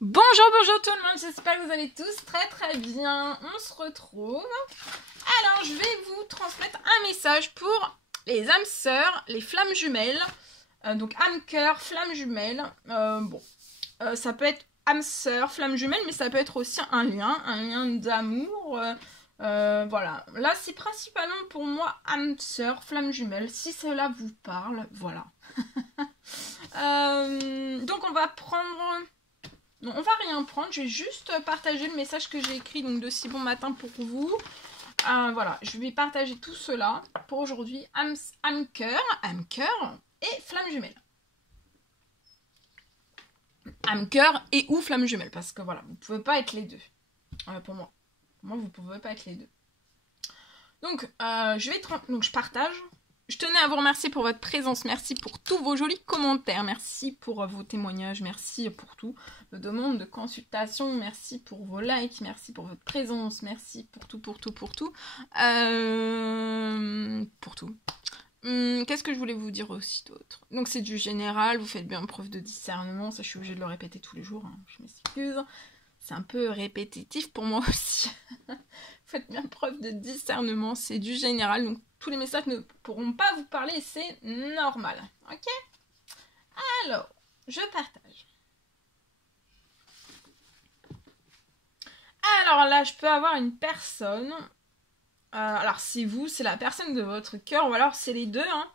Bonjour tout le monde, j'espère que vous allez tous très bien. On se retrouve. Alors, je vais vous transmettre un message pour les âmes sœurs, les flammes jumelles. Donc, âme cœur, flamme jumelle. Ça peut être âme sœur, flamme jumelle, mais ça peut être aussi un lien d'amour. Voilà. Là, c'est principalement pour moi âme sœur, flamme jumelle. Si cela vous parle, voilà. Donc, on va prendre... Non, on va rien prendre, je vais juste partager le message que j'ai écrit donc de si bon matin pour vous. Voilà, je vais partager tout cela pour aujourd'hui. Âme cœur et flamme jumelle. Âme cœur et ou flamme jumelle, parce que voilà, vous ne pouvez pas être les deux. Pour moi. Pour moi, vous ne pouvez pas être les deux. Donc, je partage. Je tenais à vous remercier pour votre présence, merci pour tous vos jolis commentaires, merci pour vos témoignages, merci pour tout, vos demandes de consultation, merci pour vos likes, merci pour votre présence, merci pour tout. Qu'est-ce que je voulais vous dire aussi d'autre? Donc c'est du général, vous faites bien preuve de discernement, ça je suis obligée de le répéter tous les jours, hein, je m'excuse. C'est un peu répétitif pour moi aussi. Faites bien preuve de discernement, c'est du général, donc tous les messages ne pourront pas vous parler, c'est normal. Ok? Alors, je partage. Alors là, je peux avoir une personne. Alors, c'est vous, c'est la personne de votre cœur, ou alors c'est les deux, hein.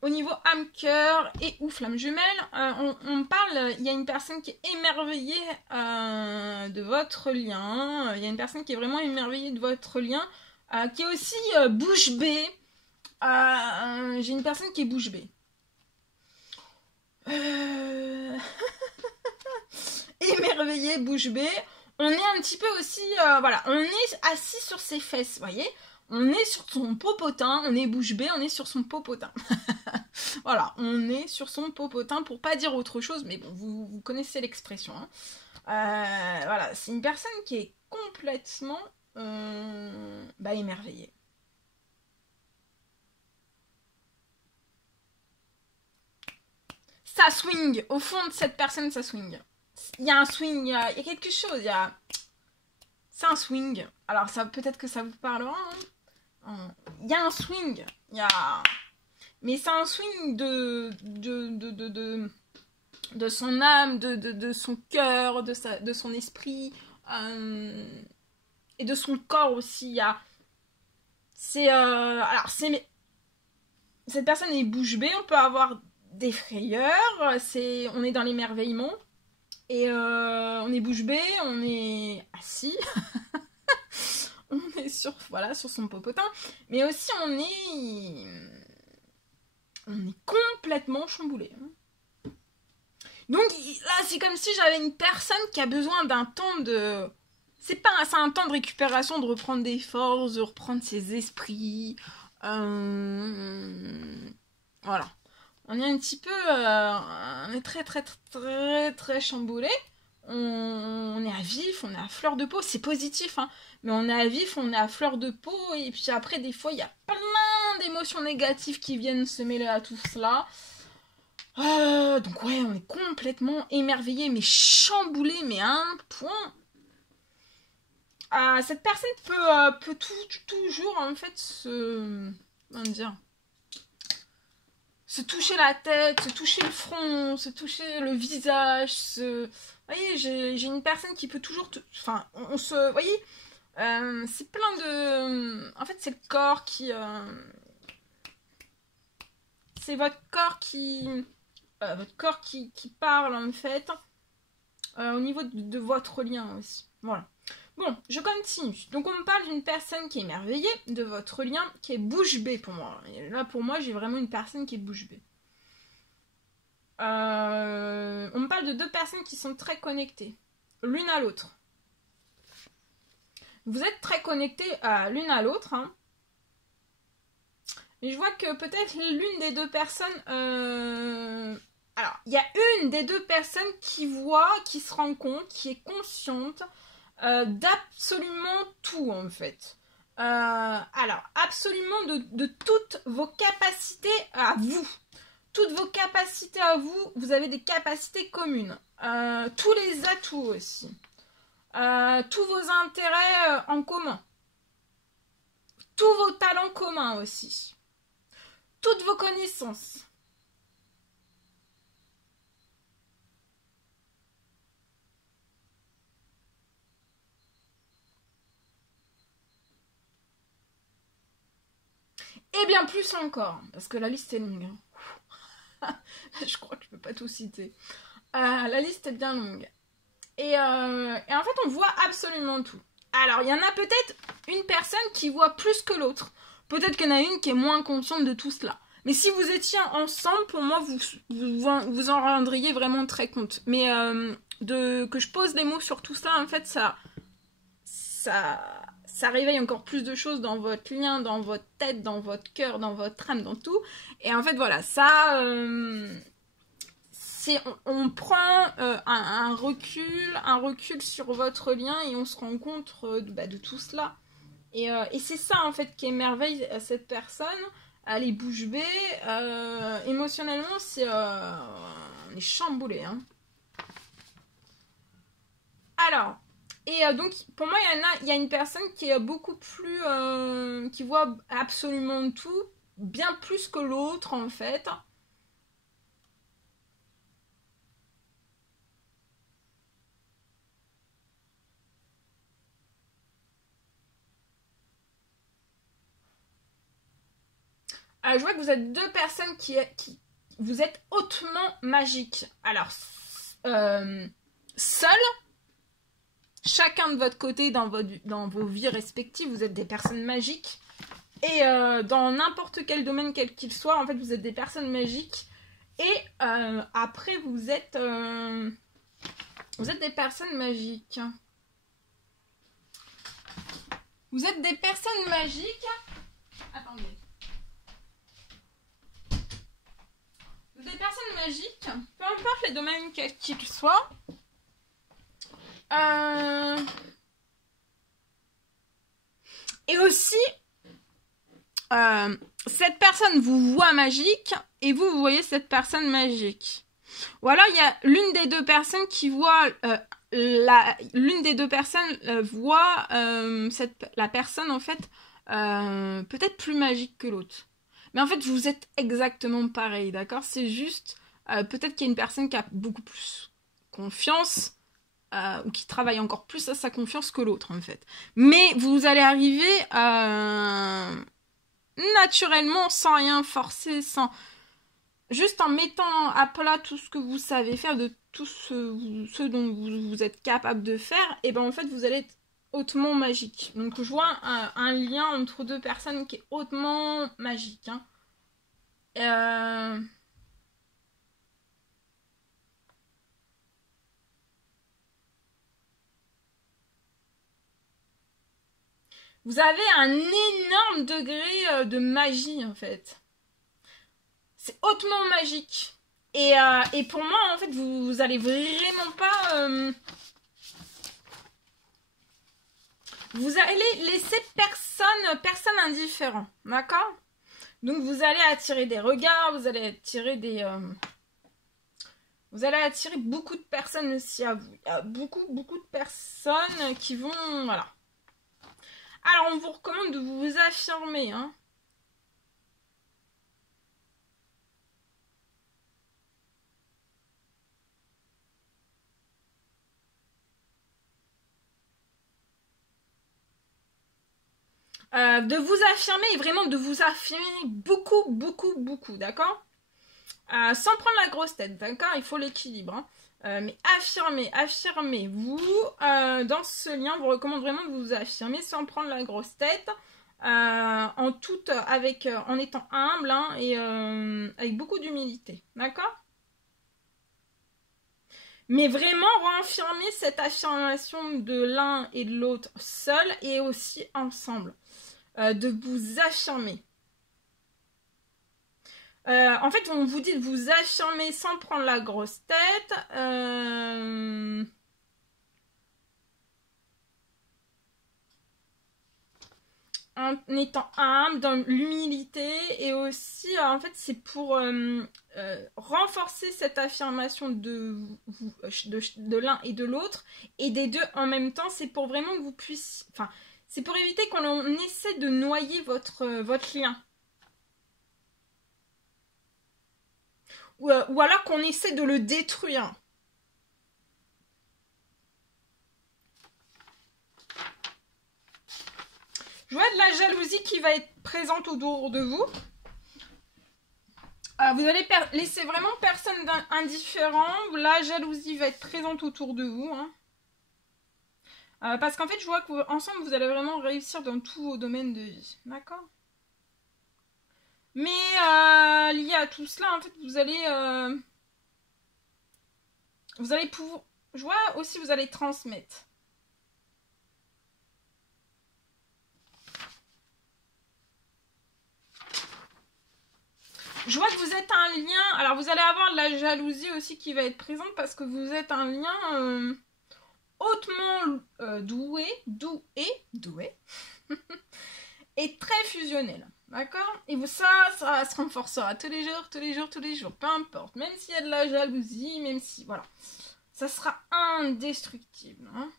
Au niveau âme cœur et ou flamme jumelle, on parle, il y a une personne qui est émerveillée de votre lien, il y a une personne qui est vraiment émerveillée de votre lien, qui est aussi bouche bée. J'ai une personne qui est bouche bée. Émerveillée, bouche bée. On est un petit peu aussi, voilà, on est assis sur ses fesses, voyez. On est sur son popotin, on est bouche bée, on est sur son popotin. Voilà, on est sur son popotin pour pas dire autre chose, mais bon, vous connaissez l'expression. Hein. Voilà, c'est une personne qui est complètement émerveillée. Ça swing, au fond de cette personne, ça swing. Il y a un swing, il y a quelque chose, c'est un swing. Alors, ça peut-être que ça vous parlera, hein. Il y a un swing, mais c'est un swing de son âme, de son cœur, de son esprit, et de son corps aussi. Cette personne est bouche bée, on peut avoir des frayeurs, on est dans l'émerveillement, et on est bouche bée, on est assis. On est sur son popotin, mais aussi on est complètement chamboulé. Donc là, c'est comme si j'avais une personne qui a besoin d'un temps de... C'est un temps de récupération, de reprendre des forces, de reprendre ses esprits. Voilà. On est un petit peu... on est très chamboulé. On est à vif, on est à fleur de peau. C'est positif, hein. Mais on est à vif, on est à fleur de peau. Et puis après, des fois, il y a plein d'émotions négatives qui viennent se mêler à tout cela. Donc ouais, on est complètement émerveillé, mais chamboulé, mais à un point. Cette personne peut toujours, en fait, se toucher la tête, se toucher le front, se toucher le visage, Vous voyez, j'ai une personne qui peut toujours... Enfin, on se... Vous voyez, c'est plein de... En fait, c'est le corps qui... C'est votre corps qui parle, en fait, au niveau de votre lien aussi. Voilà. Bon, je continue. Donc, on me parle d'une personne qui est émerveillée de votre lien, qui est bouche bée pour moi. Et là, pour moi, j'ai vraiment une personne qui est bouche bée. On me parle de deux personnes qui sont très connectées, l'une à l'autre. Vous êtes très connectés l'une à l'autre, hein. Mais je vois que peut-être l'une des deux personnes... Alors, il y a une des deux personnes qui voit, qui se rend compte, qui est consciente d'absolument tout, en fait. Alors, absolument de toutes vos capacités à vous. toutes vos capacités à vous, vous avez des capacités communes. Tous les atouts aussi. Tous vos intérêts en commun. Tous vos talents communs aussi. Toutes vos connaissances. Et bien plus encore, parce que la liste est longue. Je crois que je peux pas tout citer. La liste est bien longue. Et en fait, on voit absolument tout. Alors, il y en a peut-être une personne qui voit plus que l'autre. Peut-être qu'il y en a une qui est moins consciente de tout cela. Mais si vous étiez ensemble, pour moi, vous en rendriez vraiment très compte. Mais que je pose des mots sur tout cela, en fait, ça réveille encore plus de choses dans votre lien, dans votre tête, dans votre cœur, dans votre âme, dans tout. Et en fait, voilà, ça... on prend un recul sur votre lien et on se rend compte de tout cela. Et c'est ça, en fait, qui émerveille cette personne. Elle est bouche bée. Émotionnellement, on est chamboulé. Hein. Alors... Et donc, pour moi, il y a une personne qui est beaucoup plus... qui voit absolument tout, bien plus que l'autre, en fait. Je vois que vous êtes deux personnes qui vous êtes hautement magiques. Alors, seuls, chacun de votre côté, dans vos vies respectives, vous êtes des personnes magiques. Et dans n'importe quel domaine, quel qu'il soit, en fait, vous êtes des personnes magiques. Et après, vous êtes des personnes magiques. Vous êtes des personnes magiques. Attendez. Des personnes magiques, peu importe les domaines quels qu'ils soient. Et aussi, cette personne vous voit magique et vous voyez cette personne magique. Ou alors il y a l'une des deux personnes qui voit l'une des deux personnes voit la personne en fait peut-être plus magique que l'autre. Mais en fait vous êtes exactement pareil, d'accord? C'est juste peut-être qu'il y a une personne qui a beaucoup plus confiance ou qui travaille encore plus à sa confiance que l'autre en fait. Mais vous allez arriver naturellement, sans rien forcer, juste en mettant à plat tout ce que vous savez faire, de tout ce dont vous êtes capable de faire, et ben en fait vous allez être hautement magique. Donc je vois un lien entre deux personnes qui est hautement magique. Hein. Vous avez un énorme degré de magie en fait. C'est hautement magique. Et pour moi en fait vous allez vraiment pas... vous allez laisser personne indifférent. D'accord? Donc vous allez attirer des regards, vous allez attirer vous allez attirer beaucoup de personnes aussi à vous. Il y a beaucoup de personnes qui vont... Voilà. Alors, on vous recommande de vous affirmer. Hein. De vous affirmer et vraiment de vous affirmer beaucoup, d'accord? Sans prendre la grosse tête, d'accord? Il faut l'équilibre. Hein. Mais affirmez-vous. Dans ce lien, on vous recommande vraiment de vous affirmer sans prendre la grosse tête. En étant humble hein, et avec beaucoup d'humilité. D'accord? Mais vraiment renfermer cette affirmation de l'un et de l'autre seul et aussi ensemble. De vous affirmer. En fait, on vous dit de vous affirmer sans prendre la grosse tête. En en étant humble, dans l'humilité, et aussi, en fait, c'est pour renforcer cette affirmation de l'un et de l'autre, et des deux en même temps. C'est pour vraiment que vous puissiez... Enfin, c'est pour éviter qu'on essaie de noyer votre lien. Ou alors qu'on essaie de le détruire. Je vois de la jalousie qui va être présente autour de vous. Vous allez laisser vraiment personne indifférent. La jalousie va être présente autour de vous. Hein. Parce qu'en fait, je vois qu'ensemble, vous allez vraiment réussir dans tous vos domaines de vie. D'accord? Mais lié à tout cela, en fait, vous allez pouvoir... Je vois aussi, vous allez transmettre. Je vois que vous êtes un lien... Alors, vous allez avoir de la jalousie aussi qui va être présente parce que vous êtes un lien hautement doué et très fusionnel. D'accord? Et ça se renforcera tous les jours, peu importe. Même s'il y a de la jalousie, même si... Voilà. Ça sera indestructible. Hein.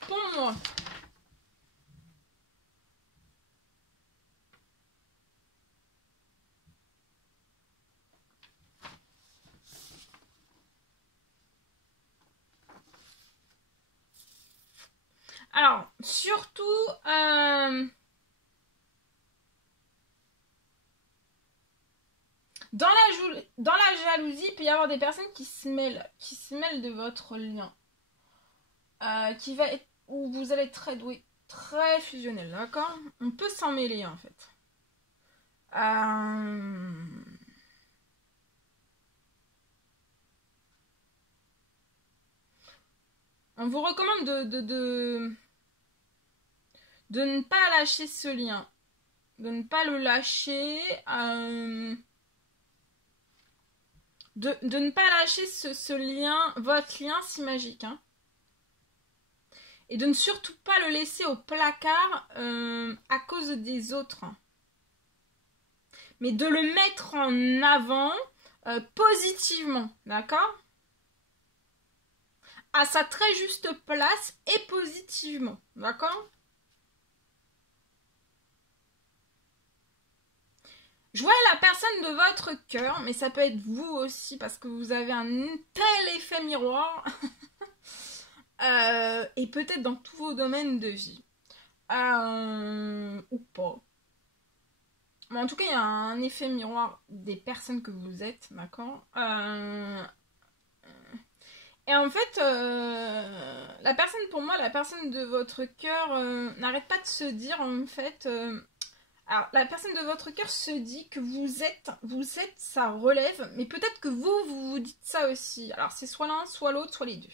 Pour moi, alors, surtout, dans la jalousie, il peut y avoir des personnes qui se mêlent de votre lien. Qui va être, où vous allez être très doué, très fusionnel, d'accord? On peut s'en mêler, en fait. On vous recommande de ne pas lâcher ce lien. De ne pas le lâcher. De ne pas lâcher ce lien, votre lien si magique. Hein. Et de ne surtout pas le laisser au placard à cause des autres. Mais de le mettre en avant positivement. D'accord? À sa très juste place et positivement. D'accord? Je vois la personne de votre cœur, mais ça peut être vous aussi parce que vous avez un tel effet miroir. Et peut-être dans tous vos domaines de vie. Ou pas. Mais en tout cas, il y a un effet miroir des personnes que vous êtes, d'accord? Et en fait, la personne, pour moi, la personne de votre cœur n'arrête pas de se dire, en fait... alors, la personne de votre cœur se dit que vous êtes sa relève, mais peut-être que vous dites ça aussi. Alors, c'est soit l'un, soit l'autre, soit les deux.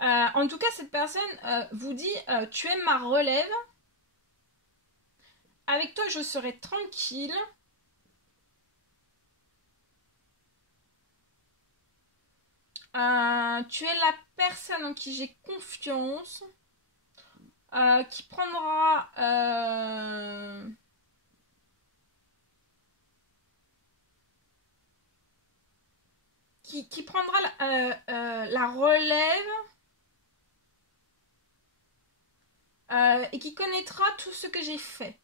En tout cas, cette personne vous dit tu es ma relève. Avec toi, je serai tranquille. Tu es la personne en qui j'ai confiance. Qui prendra... qui prendra la relève et qui connaîtra tout ce que j'ai fait.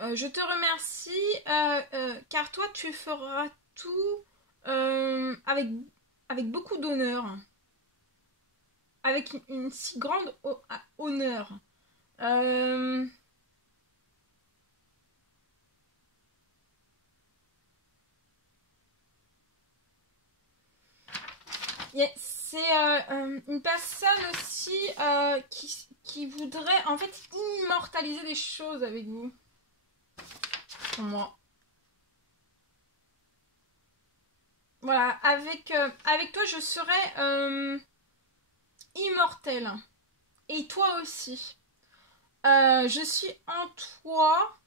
Je te remercie car toi tu feras tout avec beaucoup d'honneur. Avec une si grande honneur. C'est une personne aussi qui voudrait en fait immortaliser des choses avec vous. Pour moi. Voilà, avec toi je serai immortelle. Et toi aussi. Je suis en toi.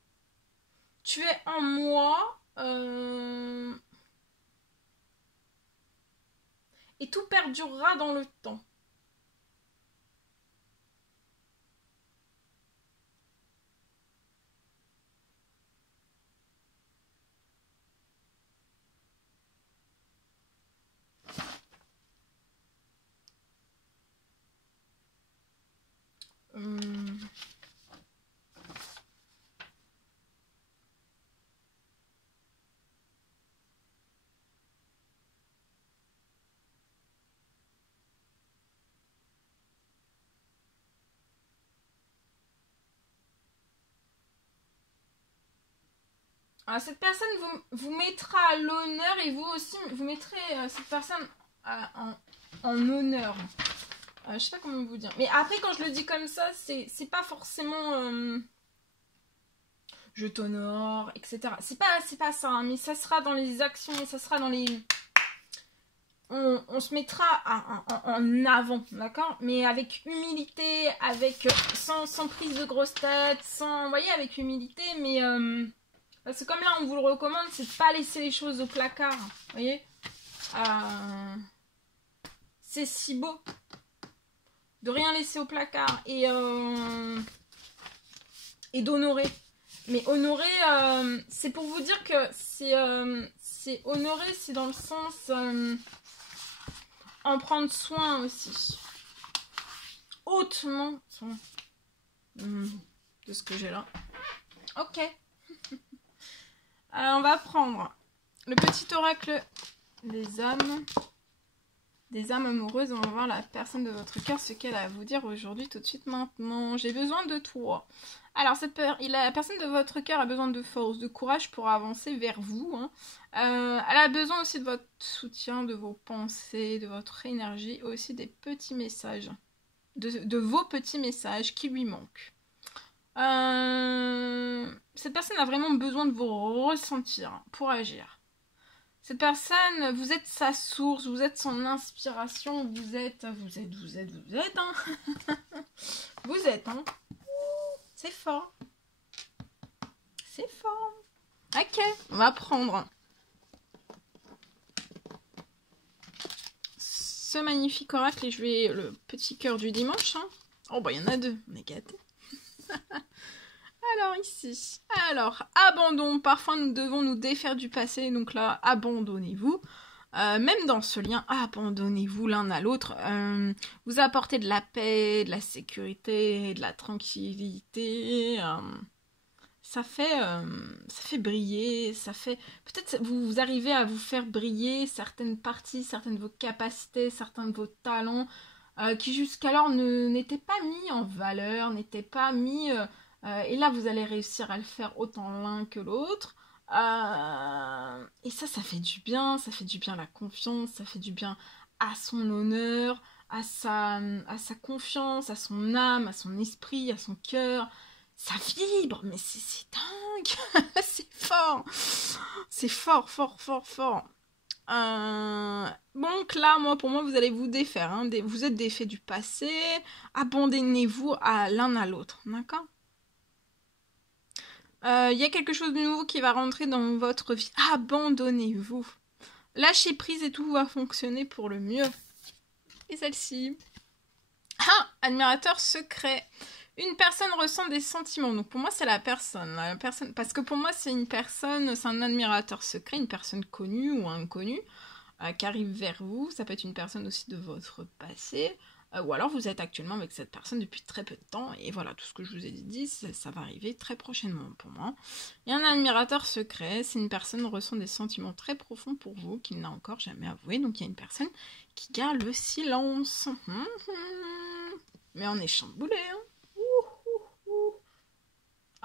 Tu es en moi. Et tout perdurera dans le temps. Alors, cette personne vous mettra à l'honneur et vous aussi vous mettrez cette personne en honneur. Je sais pas comment vous dire. Mais après quand je le dis comme ça, c'est pas forcément je t'honore, etc. C'est pas ça, hein, mais ça sera dans les actions, ça sera dans les... On se mettra en avant, d'accord? Mais avec humilité, avec sans prise de grosse tête, sans... Vous voyez, avec humilité, mais... parce que comme là, on vous le recommande, c'est de pas laisser les choses au placard, vous voyez? C'est si beau de rien laisser au placard et d'honorer. Mais honorer, c'est pour vous dire que c'est honorer, c'est dans le sens en prendre soin aussi. Hautement soin de ce que j'ai là. Ok. Alors, on va prendre le petit oracle des âmes. Des âmes amoureuses, on va voir la personne de votre cœur, ce qu'elle a à vous dire aujourd'hui, tout de suite, maintenant. J'ai besoin de toi. Alors, la personne de votre cœur a besoin de force, de courage pour avancer vers vous. Hein. Elle a besoin aussi de votre soutien, de vos pensées, de votre énergie, aussi des petits messages, de vos petits messages qui lui manquent. Cette personne a vraiment besoin de vous ressentir pour agir. Cette personne, vous êtes sa source, vous êtes son inspiration, vous êtes, hein. Vous êtes, hein. C'est fort. C'est fort. Ok, on va prendre ce magnifique oracle et je vais le petit cœur du dimanche. Hein. Oh bah il y en a deux, on est gâtés. Alors ici, alors abandon, parfois nous devons nous défaire du passé, donc là abandonnez-vous, même dans ce lien, abandonnez-vous l'un à l'autre, vous apportez de la paix, de la sécurité, de la tranquillité, ça fait briller, ça fait, peut-être vous arrivez à vous faire briller certaines parties, certaines de vos capacités, certains de vos talents, qui jusqu'alors n'étaient pas mis en valeur, n'étaient pas mis... et là, vous allez réussir à le faire autant l'un que l'autre. Et ça fait du bien. Ça fait du bien à la confiance. Ça fait du bien à son honneur, à sa confiance, à son âme, à son esprit, à son cœur. Ça vibre, mais c'est dingue. C'est fort. C'est fort, fort, fort, fort. Donc là, pour moi, vous allez vous défaire. Hein, vous êtes défaits du passé. Abandonnez-vous à l'un à l'autre. D'accord ? Il y a quelque chose de nouveau qui va rentrer dans votre vie. Abandonnez-vous. Lâchez prise et tout va fonctionner pour le mieux. Et celle-ci. Admirateur secret. Une personne ressent des sentiments. Donc pour moi, c'est la personne. Parce que pour moi, c'est une personne, c'est un admirateur secret, une personne connue ou inconnue qui arrive vers vous. Ça peut être une personne aussi de votre passé. Ou alors vous êtes actuellement avec cette personne depuis très peu de temps. Et voilà, tout ce que je vous ai dit, ça va arriver très prochainement pour moi. Il y a un admirateur secret. C'est une personne qui ressent des sentiments très profonds pour vous, qu'il n'a encore jamais avoué. Donc il y a une personne qui garde le silence. Mais on est chamboulé, hein.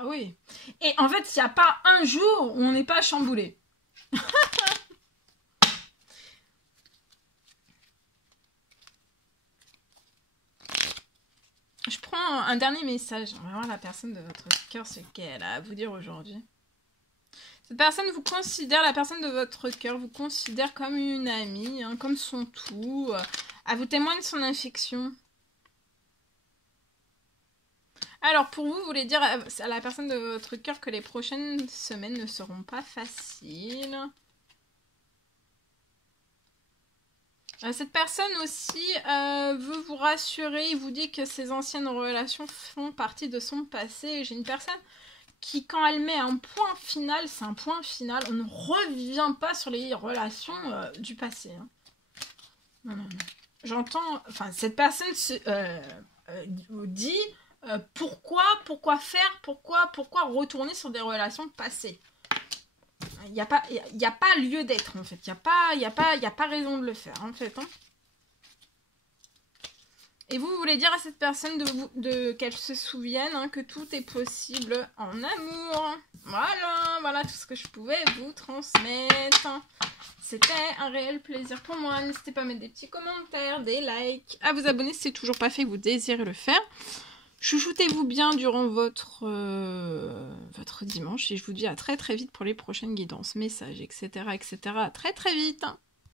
Ah oui. Et en fait, il n'y a pas un jour où on n'est pas chamboulé. Je prends un dernier message. On va voir la personne de votre cœur, ce qu'elle a à vous dire aujourd'hui. Cette personne vous considère, la personne de votre cœur vous considère comme une amie, hein, comme son tout. Elle vous témoigne son affection. Alors, pour vous, vous voulez dire à la personne de votre cœur que les prochaines semaines ne seront pas faciles. Cette personne aussi veut vous rassurer, il vous dit que ses anciennes relations font partie de son passé. J'ai une personne qui, quand elle met un point final, c'est un point final, on ne revient pas sur les relations du passé. Hein. Non, non, non. J'entends, enfin, cette personne vous dit... pourquoi faire, pourquoi retourner sur des relations passées. Il n'y a pas lieu d'être en fait, il n'y a pas raison de le faire en fait. Hein. Et vous voulez dire à cette personne qu'elle se souvienne hein, que tout est possible en amour. Voilà tout ce que je pouvais vous transmettre. C'était un réel plaisir pour moi. N'hésitez pas à mettre des petits commentaires, des likes, à vous abonner si c'est toujours pas fait et que vous désirez le faire. Chouchoutez-vous bien durant votre dimanche et je vous dis à très très vite pour les prochaines guidances, messages, etc. À très très vite.